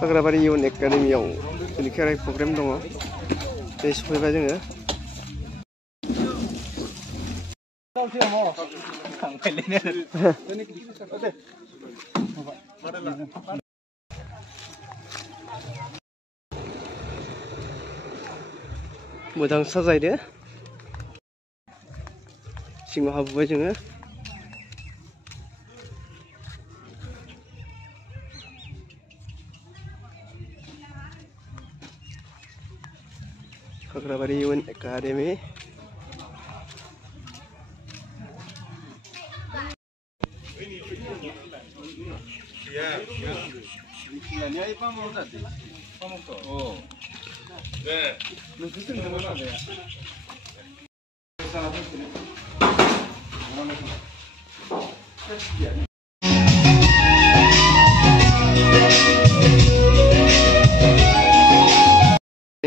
Hagrabari Youth Academy-आव जोंनि खेराइ programme दङ। बे सफैबाय जोङो। मोजां साजायदो। सिङाव हाबबाय जोङो। Hagrabari Youth Academy.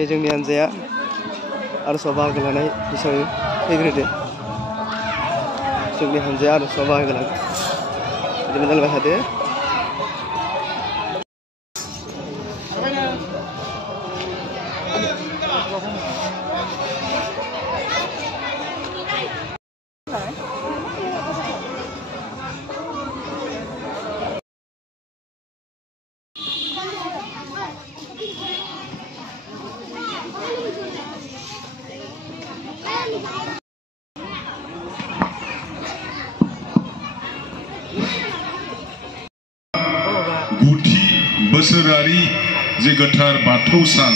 जोंनि हानजाया आर'जआव बाहागो लानाय हिसाबै फैग्रोदो। जोंनि हानजाया आर'जआव बाहागो लागोन। बिदिनो जालांबाय थादो। गुथि बोसोरारि जे गोथार बाथौ सान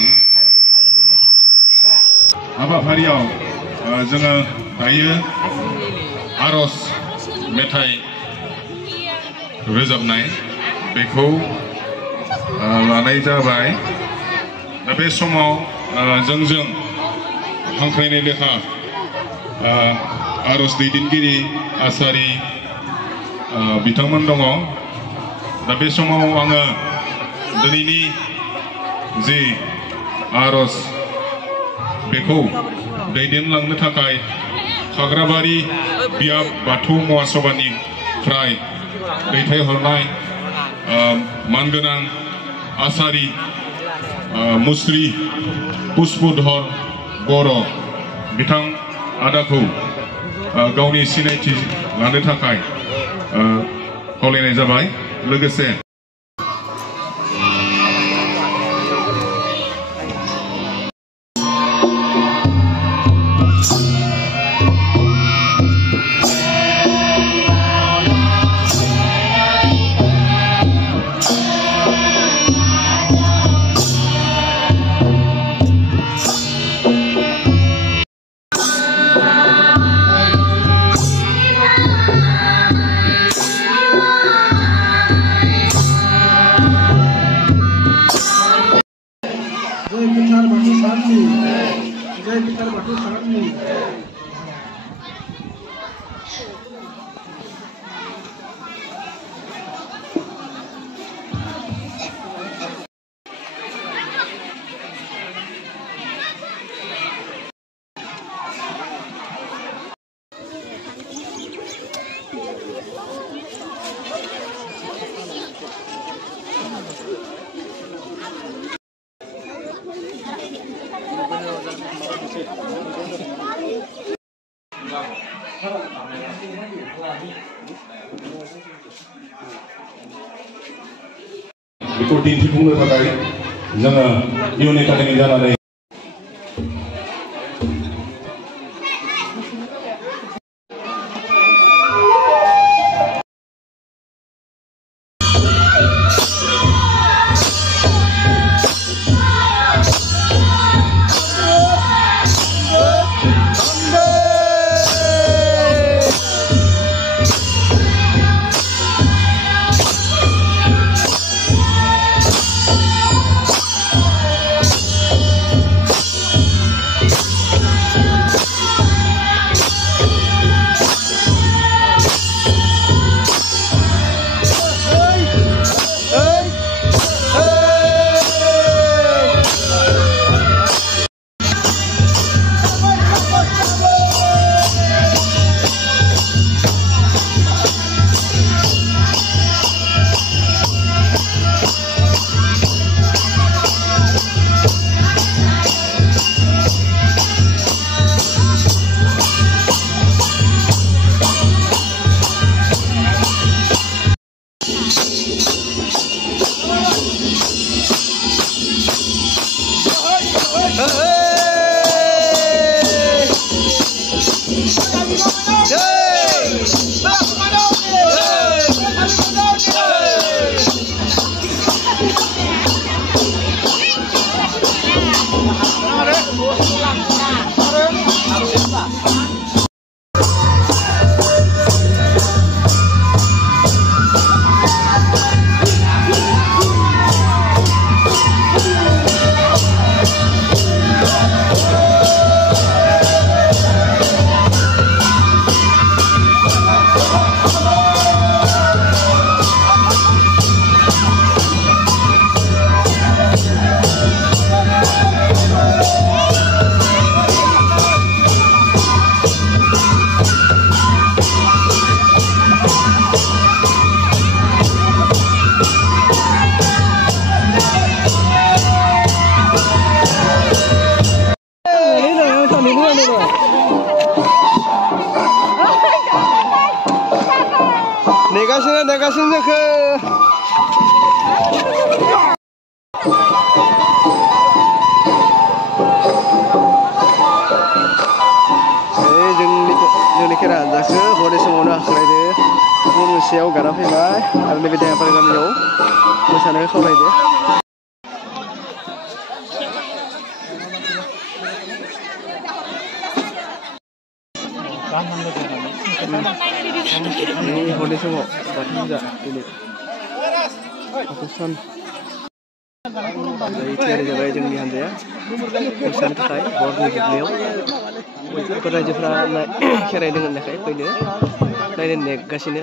हाबाफारियाव जोङो दायो आर'ज मेथाइ रोजाबनाय बेखौ लानाय जाबाय। दा बे समाव जोंजों हांख्रायनाय लेखा आर'ज दैदेनगिरि आसारि बिथांमोन दङ। दा बे समाव आङो दिनैनि जे आर'ज बेखौ दैदेनलांनो थाखाय खाग्राबारि बियाब बाथौ महासभानिफ्राय दैथायहरनाय मानगोनां आसारि मुस्रि पुष्पधर बर' बिथां आदाखौ गावनि सिनायथि लानो थाखाय खावलायनाय जाबाय। लोगोसे बेखौ दिन्थिफुंनो थाखाय जोङो इयुन एकाडेमि जानानै negasino ke जोंनि खेरा हानजाखौ हरनि समावनो हाख्लायदो गुबुन मोनसेयाव गाना फैबाय आरो नैबे देहाफारि गामियाव मोसानो खावलायदो हरनि समाव बाथौ फुजा दिनै बाथौ सान थियारि जाबाय जोंनि हानजाया मोसानो थाखाय हरनि जोबनायाव बयबो रायजोफोरा खेरायदों होननायखाय फैनो नायनो नेगासिनो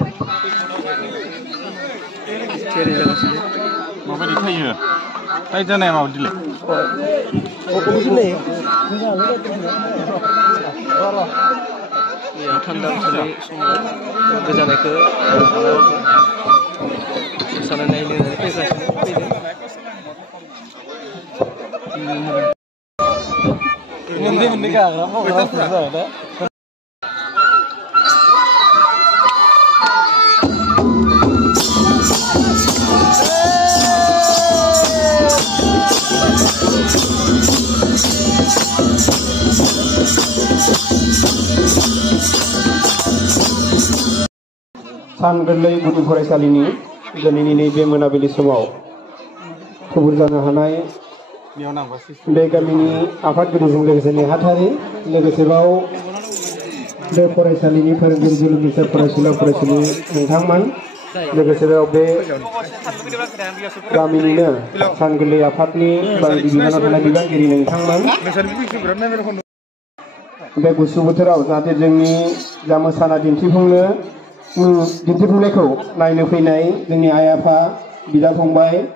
थियारि जागासिनो माबायदि फैयो फाइ जानाया माबायदिलै थान्दा बोथोरनि समाव गोजांनायखौ मोसानाय नायनो होननानै फैगासिनो फैदों सान गोरलै गुदि फरायसालिनि दिनैनि नैबे मोनाबिलि समाव थुबुर जानो हानाय बे गामिनि आफादगिरिजों लोगोसे नेहाथारि लोगोसेबाव बे फरायसालिनि फोरोंगिरि जुलुमिसार फरायसुला फरायसुलि नोंथांमोन लोगोसेबाव बे गामिनिनो सान गोरलै आफादनि बायदि बिबानाव थानाय बिबानगिरि नोंथांमोन बे गुसु बोथोराव जाहाथे जोंनि जा मोसाना दिन्थिफुंनायखौ नायनो फैनाय जोंनि आइ आफा बिदा फंबाय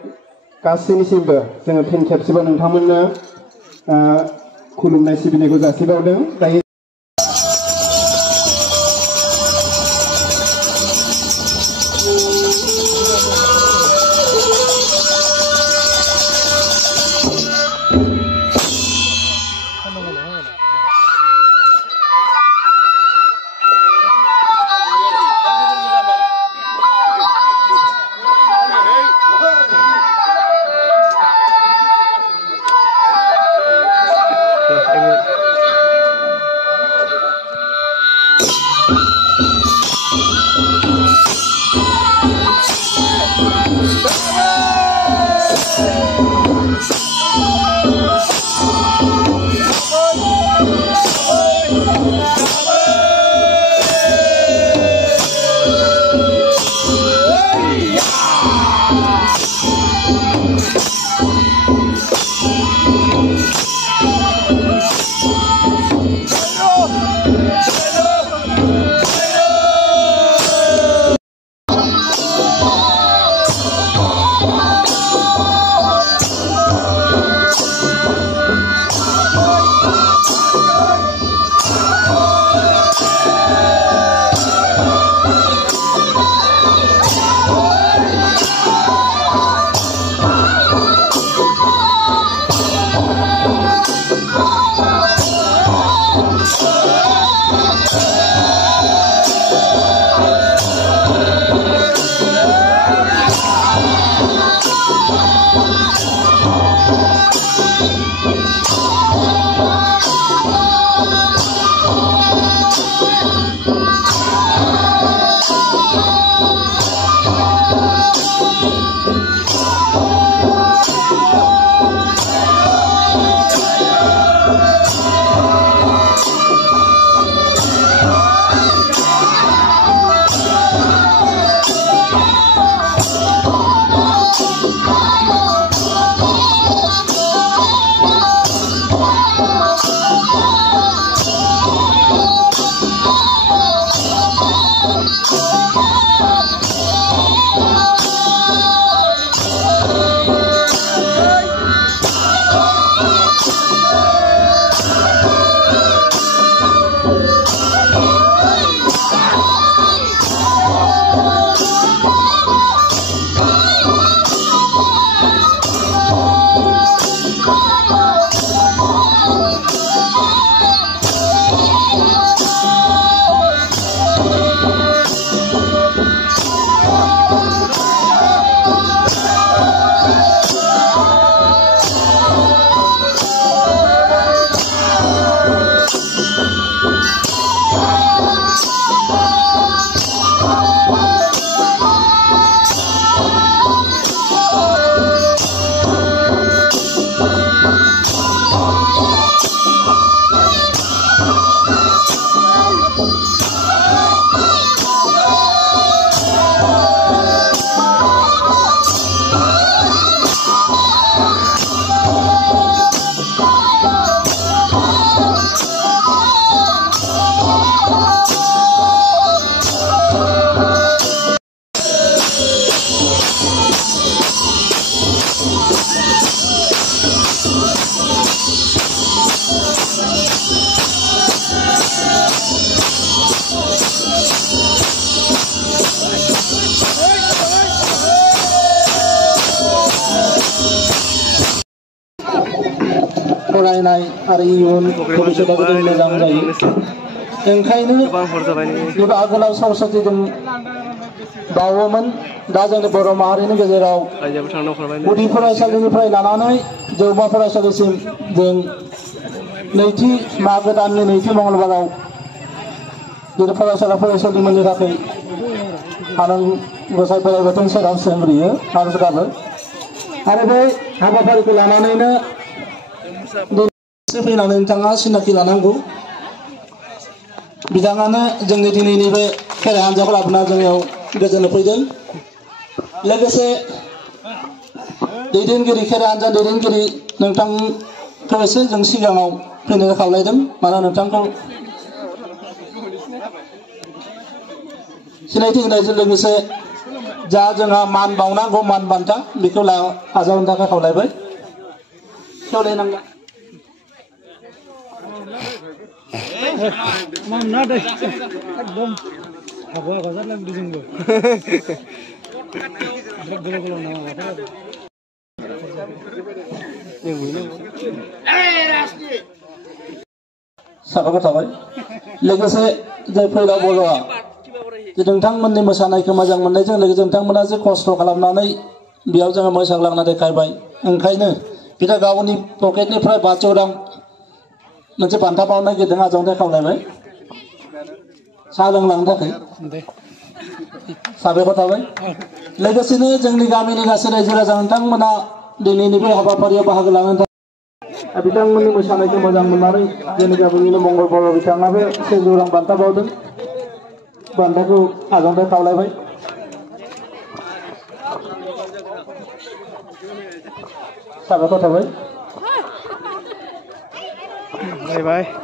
गासैनिसिमबो जोङो फिन खेबसेबाव नोंथांमोननो खुलुमनाय सिबिनायखौ जासिबावदों दायो फरायनाय आरो इयुन भबिष्यताबो जों मोजां जायो ओंखायनो गोबां हर जाबाय जेबो आगोलाव सरस्वतीजों बावोमोन दा जोंनि बर' माहारिनि गेजेराव रायजोआबो थांनो हरबाय गुदि फरायसालिनिफ्राय लानानै जौमा फरायसालिसिम जों नैथि मागो दाननि नैथि मंगलबाराव जेरै फरायसालिफोरनि थाखाय आनान गसाइ बोराइ बाथौनि सेराव सोंग्रोयो आरज गाबो आरो बे हाबाफारिखौ लानानैनो फैनानै नोंथाङा सिनाखि लानांगौ बिथाङानो जोंनि दिनैनि बे खेराइ हान्जाखौ लाबोना जोंनियाव गोजोन फैदों लोगोसे दैदेनगिरि खेराइ हान्जा दैदेनगिरि नोंथांखौ एसे जों सिगाङाव फैनो खावलायदों मानोना नोंथांखौ सिनायथि होनायजों लोगोसे जा जोंहा मान बावनांगौ मान बान्था बेखौ आजावनो थाखाय खावलायबाय खावलायनांगौ साबायखर थाबाय लोगोसे जाय फैलाव बर'आ नोंथांमोननि मोसानायखौ मोजां मोननायजों लोगोसे नोंथांमोना जे खस्थ' खालामनानै बेयाव जोङो मोसाग्लांना देखायबाय ओंखायनो बिथाङा गावनि पकेटनिफ्राय 500 रां मोनसे बान्था बावनो नागिरदों आजावनाय खावलायबाय साहा लोंलांनो थाखाय साबायखर थाबाय लोगोसेनो जोंनि गामिनि गासै रायजो राजा नोंथांमोना दिनैनि बे हाबाफारियाव बाहागो लानो थाखाय बिथांमोननि मोसानायखौ मोजां मोननानै जोंनि गामिनिनो मंगल बर' बिथाङाबो 100 रां बान्था बावदों बान्थाखौ आजावनाय खावलायबाय साबायखर थाबाय बाय बाय